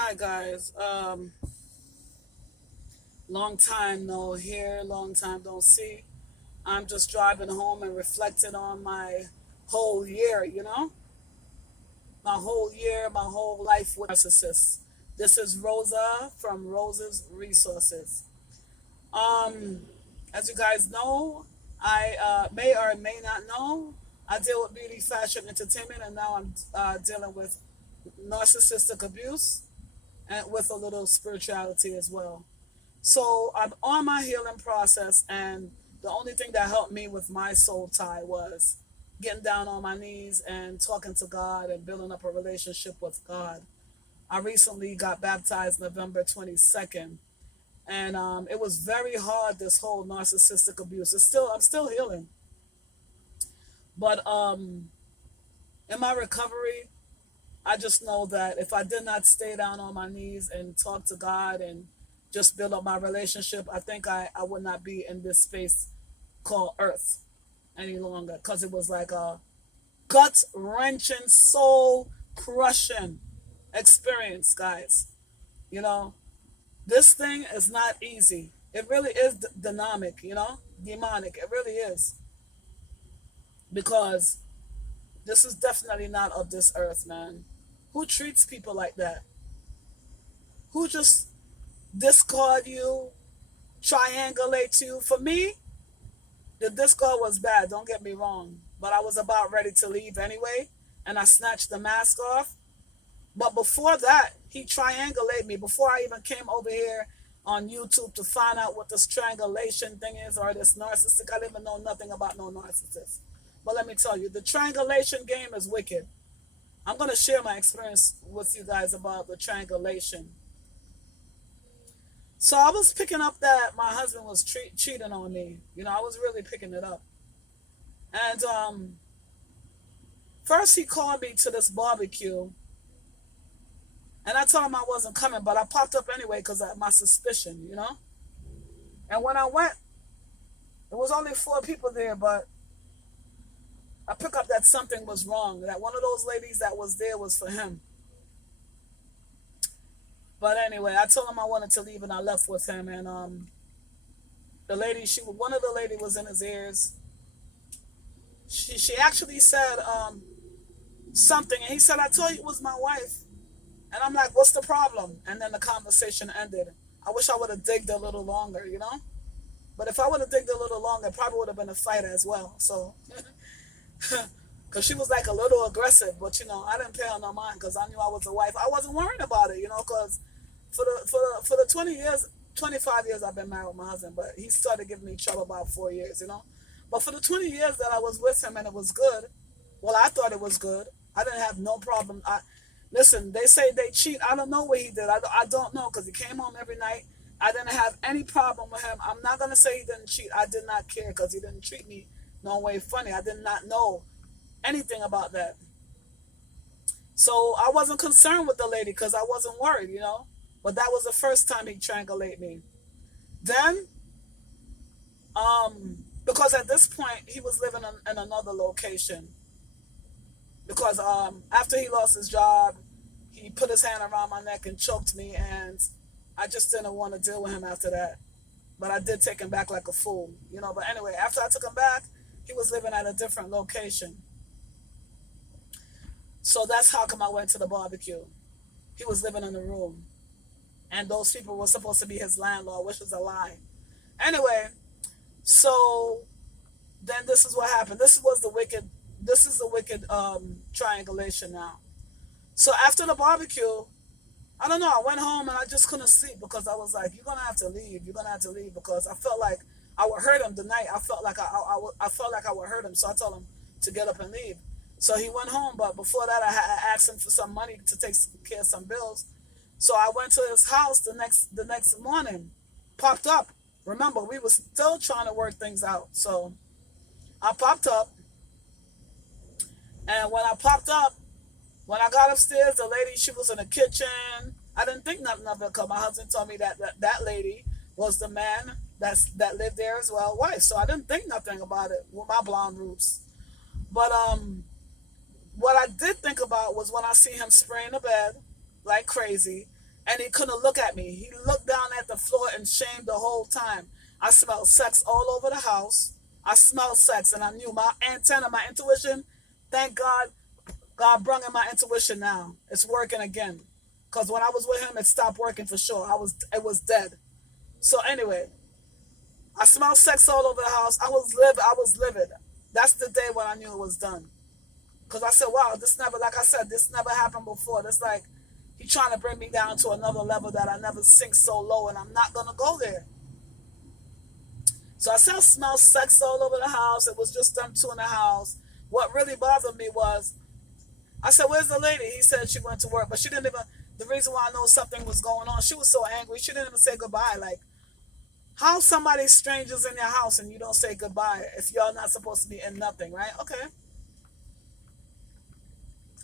Hi guys. Long time no hear, long time don't see. I'm just driving home and reflecting on my whole year, my whole year, my whole life with narcissists. This is Rosa from Rosa's Resources. Um, as you guys know, I may or may not know, I deal with beauty, fashion, entertainment, and now I'm dealing with narcissistic abuse and with a little spirituality as well. So I'm on my healing process, and the only thing that helped me with my soul tie was getting down on my knees and talking to God and building up a relationship with God. I recently got baptized November 22nd, and it was very hard. This whole narcissistic abuse. I'm still healing, but in my recovery, I just know that if I did not stay down on my knees and talk to God and just build up my relationship, I think I would not be in this space called Earth any longer, because it was like a gut wrenching, soul crushing experience, guys. You know, this thing is not easy. It really is dynamic, demonic. It really is, because this is definitely not of this earth, man. Who treats people like that? Who just discard you, triangulate you? For me, the discard was bad, don't get me wrong. But I was about ready to leave anyway, and I snatched the mask off. But before that, he triangulated me. Before I even came over here on YouTube to find out what this triangulation thing is, or this narcissistic, I didn't even know nothing about no narcissist. But let me tell you, the triangulation game is wicked. I'm going to share my experience with you guys about the triangulation. So I was picking up that my husband was cheating on me. I was really picking it up. And first he called me to this barbecue, and I told him I wasn't coming, but I popped up anyway because of my suspicion. And when I went, there was only four people there, but I picked up that something was wrong. That one of those ladies that was there was for him. But anyway, I told him I wanted to leave, and I left with him. And the lady, one of the lady was in his ears. She actually said something, and he said, "I told you it was my wife." And I'm like, "What's the problem?" And then the conversation ended. I wish I would have digged a little longer. But if I would have digged a little longer, it probably would have been a fight as well. So, because she was like a little aggressive, but I didn't pay her no mind because I knew I was a wife. I wasn't worried about it, because for the 20 years, 25 years I've been married with my husband, but he started giving me trouble about 4 years. But for the 20 years that I was with him and it was good, well, I thought it was good. I didn't have no problem. Listen, they say they cheat. I don't know what he did. I don't know, because he came home every night. I didn't have any problem with him. I'm not going to say he didn't cheat. I did not care because he didn't treat me no way funny. I did not know anything about that. So I wasn't concerned with the lady because I wasn't worried. But that was the first time he triangulated me. Then, because at this point he was living in another location. Because after he lost his job, he put his hand around my neck and choked me, and I just didn't want to deal with him after that. But I did take him back like a fool. But anyway, after I took him back, he was living at a different location. So that's how come I went to the barbecue. He was living in a room, and those people were supposed to be his landlord, which was a lie. Anyway, so then this is what happened. This is the wicked triangulation now. So after the barbecue, I don't know, I went home and I just couldn't sleep because I was like, "You're gonna have to leave. You're gonna have to leave," because I felt like I would hurt him the night. I felt like I felt like I would hurt him, so I told him to get up and leave. So he went home, but before that, I asked him for some money to take care of some bills. So I went to his house the next morning, popped up. Remember, we were still trying to work things out. So I popped up, and when I got upstairs, the lady, she was in the kitchen. I didn't think nothing of it because my husband told me that lady was the man that lived there as well, wife. So I didn't think nothing about it with my blonde roots. But what I did think about was when I see him spraying the bed like crazy, and he couldn't look at me. He looked down at the floor in shame the whole time. I smelled sex all over the house. I smelled sex, and I knew my antenna, my intuition. Thank God, God brought in my intuition now. It's working again. Because when I was with him, it stopped working for sure. It was dead. So anyway, I smelled sex all over the house. I was livid. I was livid. That's the day when I knew it was done. Because I said, wow, this never, like I said, this never happened before. It's like he trying to bring me down to another level that I never sink so low, and I'm not going to go there. So I said, I smelled sex all over the house. It was just them two in the house. What really bothered me was, I said, where's the lady? He said she went to work, but she didn't even, the reason why I know something was going on, she was so angry, she didn't even say goodbye. Like, how somebody strangers in your house and you don't say goodbye if y'all not supposed to be in nothing, right? Okay.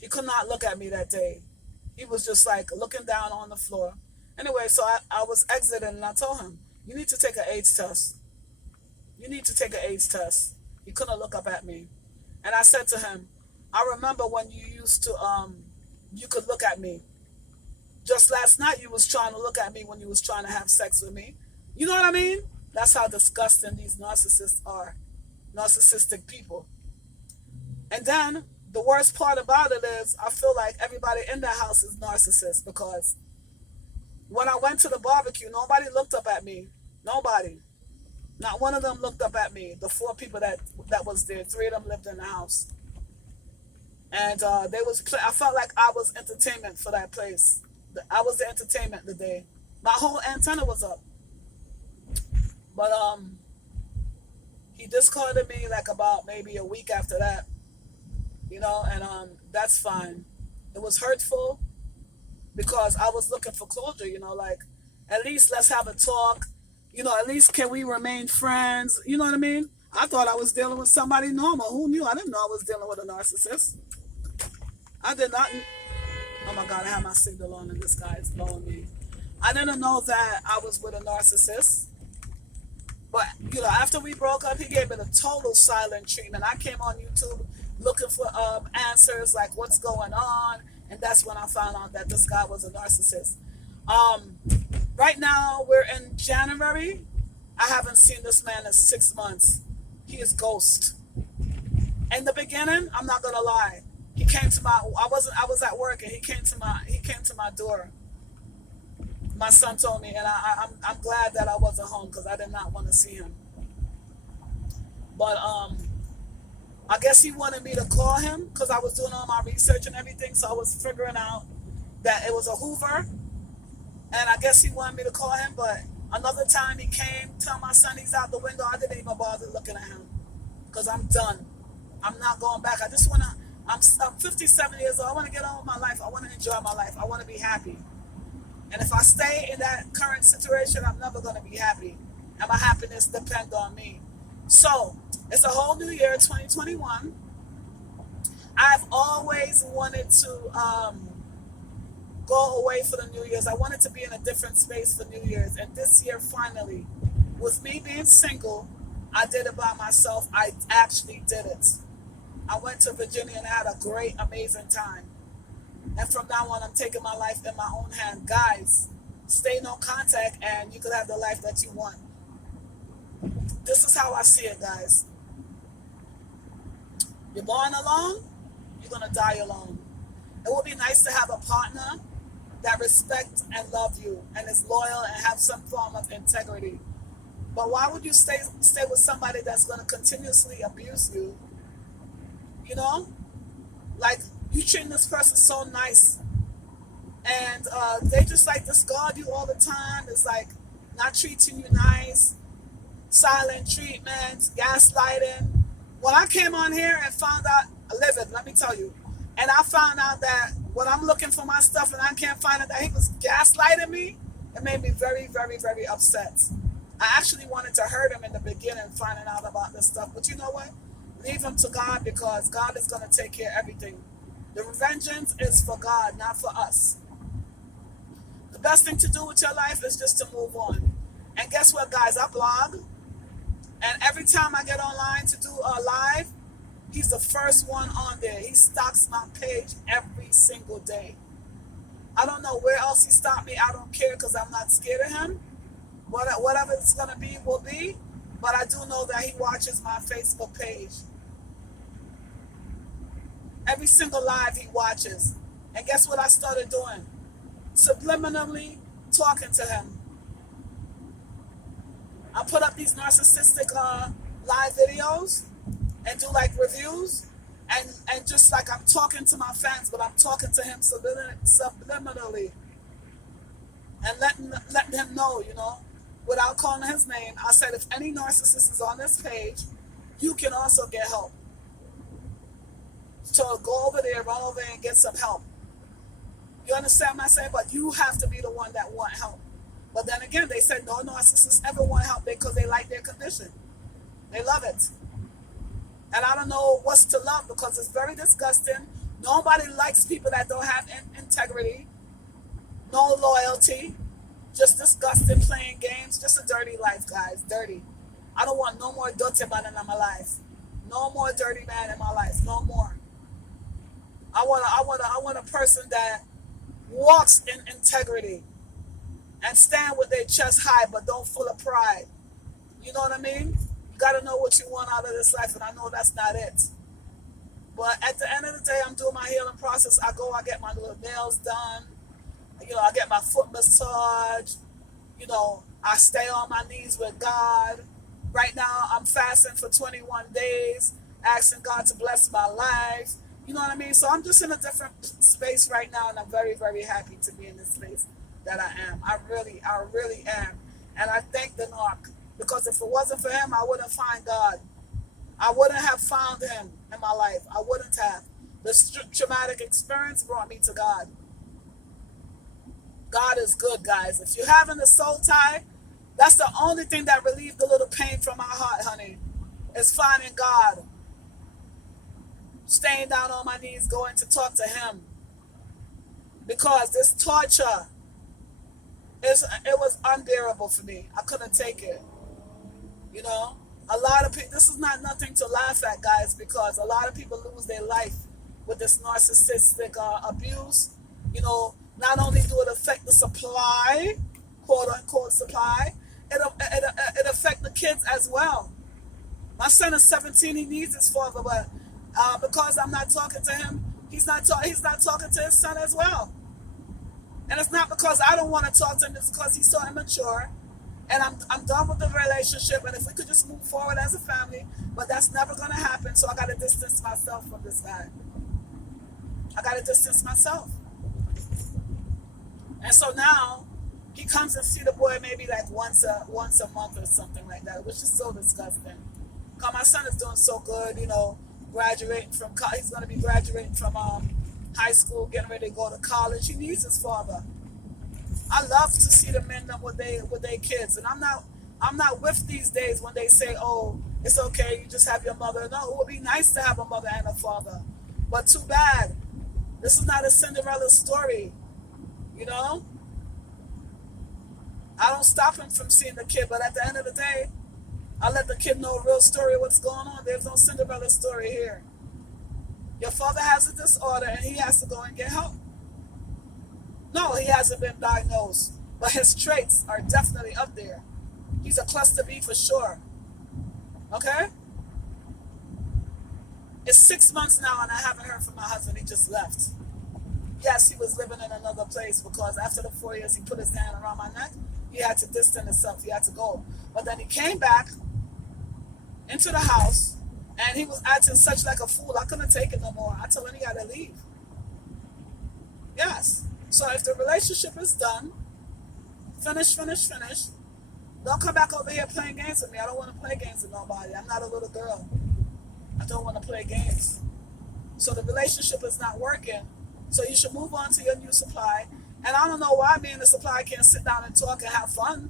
He could not look at me that day. He was just like looking down on the floor. Anyway, so I was exiting and I told him, you need to take an AIDS test. You need to take an AIDS test. He couldn't look up at me. And I said to him, I remember when you used to, you could look at me. Just last night you was trying to look at me when you was trying to have sex with me. You know what I mean? That's how disgusting these narcissists are. Narcissistic people. And then the worst part about it is I feel like everybody in the house is narcissists, because when I went to the barbecue, nobody looked up at me. Nobody. Not one of them looked up at me. The 4 people that was there, 3 of them lived in the house. And I felt like I was entertainment for that place. I was the entertainment the day. My whole antenna was up. But he discarded me like about maybe a week after that. You know, and that's fine. It was hurtful because I was looking for closure, you know, like, at least let's have a talk. You know, at least can we remain friends? You know what I mean? I thought I was dealing with somebody normal. Who knew? I didn't know I was dealing with a narcissist. I did not. Oh my God, I have my signal on and this guy is blowing me. I didn't know that I was with a narcissist. But, you know, after we broke up, he gave me the total silent treatment. I came on YouTube looking for answers, like what's going on. And that's when I found out that this guy was a narcissist. Right now, we're in January. I haven't seen this man in 6 months. He is ghost. In the beginning, I'm not gonna lie. He came to my. I was at work, and he came to my door. My son told me, and I'm glad that I wasn't home because I did not want to see him. But I guess he wanted me to call him because I was doing all my research and everything. So I was figuring out that it was a Hoover. And I guess he wanted me to call him. But another time he came, tell my son he's out the window. I didn't even bother looking at him because I'm done. I'm not going back. I just want to, I'm 57 years old. I want to get on with my life. I want to enjoy my life. I want to be happy. And if I stay in that current situation, I'm never going to be happy. And my happiness depends on me. So, it's a whole new year, 2021. I've always wanted to go away for the New Year's. I wanted to be in a different space for New Year's. And this year, finally, with me being single, I did it by myself. I actually did it. I went to Virginia and had a great, amazing time. And from now on, I'm taking my life in my own hand. Guys, stay in no contact and you could have the life that you want. This is how I see it, guys. You're born alone, you're going to die alone. It would be nice to have a partner that respects and loves you and is loyal and have some form of integrity. But why would you stay with somebody that's going to continuously abuse you? You know? Like, you treating this person so nice. And they just like discard you all the time. It's like not treating you nice. Silent treatment, gaslighting. When I came on here and found out, livid, let me tell you. And I found out that when I'm looking for my stuff and I can't find it, that he was gaslighting me, it made me very, very, very upset. I actually wanted to hurt him in the beginning, finding out about this stuff. But you know what? Leave him to God, because God is going to take care of everything. The vengeance is for God, not for us. The best thing to do with your life is just to move on. And guess what, guys? I blog. And every time I get online to do a live, he's the first one on there. He stocks my page every single day. I don't know where else he stopped me. I don't care because I'm not scared of him. Whatever it's going to be will be. But I do know that he watches my Facebook page. Every single live he watches. And guess what I started doing? Subliminally talking to him. I put up these narcissistic live videos and do like reviews. And just like I'm talking to my fans, but I'm talking to him subliminally. And letting him know, without calling his name. I said, if any narcissist is on this page, you can also get help. So go over there, run over there and get some help. You understand what I'm saying? But you have to be the one that want help. But then again, they said no narcissists ever want help because they like their condition. They love it. And I don't know what's to love because it's very disgusting. Nobody likes people that don't have integrity, no loyalty, just disgusting, playing games, just a dirty life, guys, dirty. I don't want no more dirty man in my life. No more dirty man in my life, no more. I want a person that walks in integrity and stand with their chest high but don't full of pride. You know what I mean? You got to know what you want out of this life, and I know that's not it. But at the end of the day, I'm doing my healing process. I get my little nails done. I get my foot massaged. I stay on my knees with God. Right now, I'm fasting for 21 days, asking God to bless my life. You know what I mean? So I'm just in a different space right now, and I'm very, very happy to be in this space that I am. I really am. And I thank the Narc, because if it wasn't for him, I wouldn't find God. I wouldn't have found him in my life. I wouldn't have. The traumatic experience brought me to God. God is good, guys. If you're having a soul tie, that's the only thing that relieved a little pain from my heart, honey, is finding God. Staying down on my knees, going to talk to him. Because this torture, it was unbearable for me. I couldn't take it. A lot of people, this is not nothing to laugh at, guys, because a lot of people lose their life with this narcissistic abuse. Not only do it affect the supply, quote unquote supply, it affect the kids as well. My son is 17, he needs his father, but because I'm not talking to him, he's not talking to his son as well. And it's not because I don't want to talk to him, it's because he's so immature. And I'm done with the relationship, and if we could just move forward as a family, but that's never going to happen, so I got to distance myself from this guy. I got to distance myself. And so now, he comes and see the boy maybe like once a month or something like that, which is so disgusting. Because my son is doing so good, graduating from, he's going to be graduating from high school, getting ready to go to college. He needs his father. I love to see the men with their kids, and I'm not with these days when they say, "Oh, it's okay, you just have your mother." No, it would be nice to have a mother and a father, but too bad. This is not a Cinderella story, I don't stop him from seeing the kid, but at the end of the day, I let the kid know a real story of what's going on. There's no Cinderella story here. Your father has a disorder, and he has to go and get help. No, he hasn't been diagnosed, but his traits are definitely up there. He's a cluster B for sure. Okay? It's 6 months now, and I haven't heard from my husband. He just left. Yes, he was living in another place because after the 4 years, he put his hand around my neck. He had to distance himself. He had to go. But then he came back into the house, and he was acting such like a fool. I couldn't take it no more. I told him he got to leave. Yes. So if the relationship is done, finish, don't come back over here playing games with me. I don't want to play games with nobody. I'm not a little girl. I don't want to play games. So the relationship is not working. So you should move on to your new supply. And I don't know why me and the supply can't sit down and talk and have fun.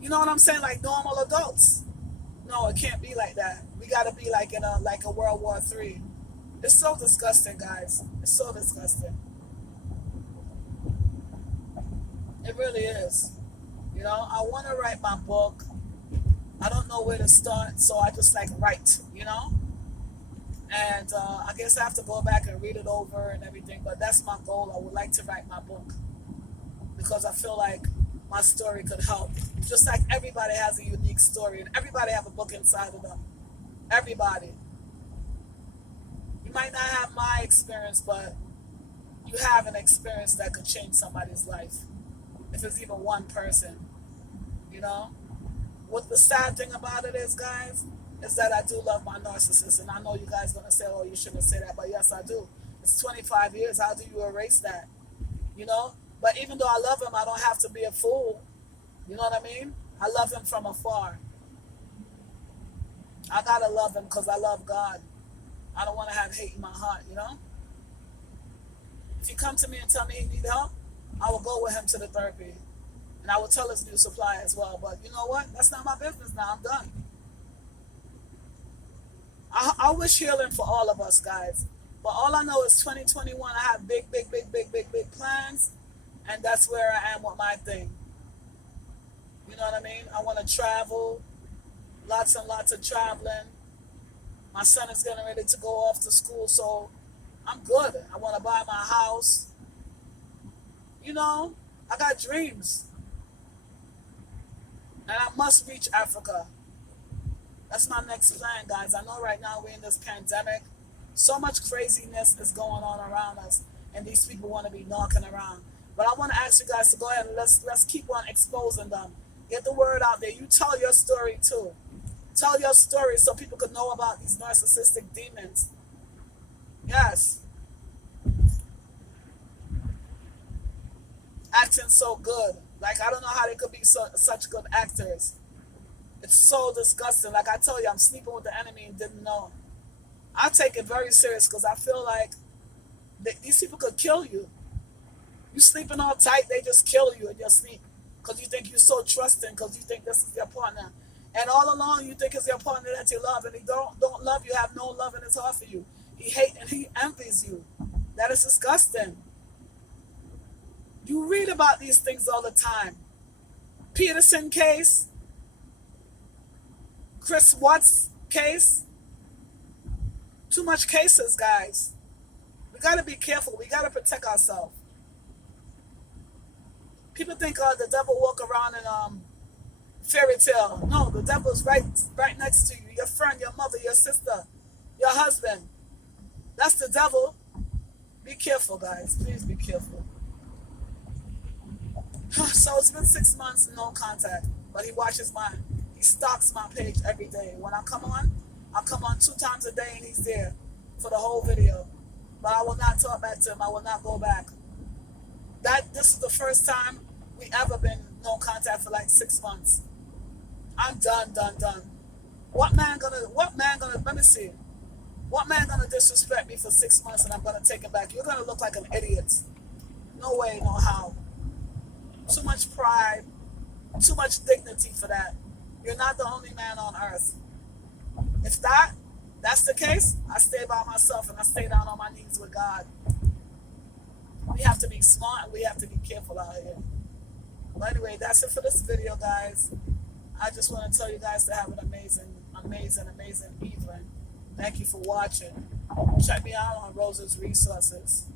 You know what I'm saying? Like normal adults. No, it can't be like that. We got to be like in a World War III. It's so disgusting, guys. It's so disgusting. It really is. I want to write my book. I don't know where to start, so I just write, And I guess I have to go back and read it over and everything, but that's my goal. I would like to write my book because I feel like my story could help. Just like everybody has a unique story and everybody have a book inside of them. Everybody. You might not have my experience, but you have an experience that could change somebody's life. If it's even one person, you know? What the sad thing about it is, guys, is that I do love my narcissist. And I know you guys going to say, oh, you shouldn't say that. But yes, I do. It's 25 years. How do you erase that? You know? But even though I love him, I don't have to be a fool. You know what I mean? I love him from afar. I got to love him because I love God. I don't want to have hate in my heart, you know? If you come to me and tell me he need help, I will go with him to the therapy. And I will tell his new supply as well. But you know what? That's not my business now. I'm done. I wish healing for all of us, guys. But all I know is 2021, I have big, big, big, big, big, big plans. And that's where I am with my thing. You know what I mean? I want to travel. Lots and lots of traveling. My son is getting ready to go off to school, so I'm good. I want to buy my house. You know, I got dreams. And I must reach Africa. That's my next plan, guys. I know right now we're in this pandemic. So much craziness is going on around us, and these people want to be knocking around. But I want to ask you guys to go ahead and let's keep on exposing them. Get the word out there. You tell your story too. Tell your story so people could know about these narcissistic demons. Yes. Acting so good. Like, I don't know how they could be such good actors. It's so disgusting. Like I told you, I'm sleeping with the enemy and didn't know. I take it very serious because I feel like these people could kill you. You sleeping all tight, they just kill you in your sleep because you think you're so trusting because you think this is your partner. And all along you think it's your partner that you love, and he don't love you, have no love in his heart for you. He hates and he envies you. That is disgusting. You read about these things all the time. Peterson case, Chris Watts case. Too much cases, guys. We got to be careful. We got to protect ourselves. People think the devil walk around in fairy tale. No, the devil's right next to you. Your friend, your mother, your sister, your husband. That's the devil. Be careful, guys. Please be careful. So it's been 6 months, no contact. But he stalks my page every day. When I come on 2 times a day and he's there for the whole video. But I will not talk back to him. I will not go back. This is the first time we ever been no contact for like 6 months. I'm done. What man gonna, let me see. What man gonna disrespect me for 6 months and I'm gonna take him back? You're gonna look like an idiot. No way, no how. Too much pride, too much dignity for that. You're not the only man on earth. If that's the case, I stay by myself and I stay down on my knees with God. We have to be smart and we have to be careful out here. But anyway, that's it for this video, guys. I just want to tell you guys to have an amazing, amazing, amazing evening. Thank you for watching. Check me out on Rosa's Resources.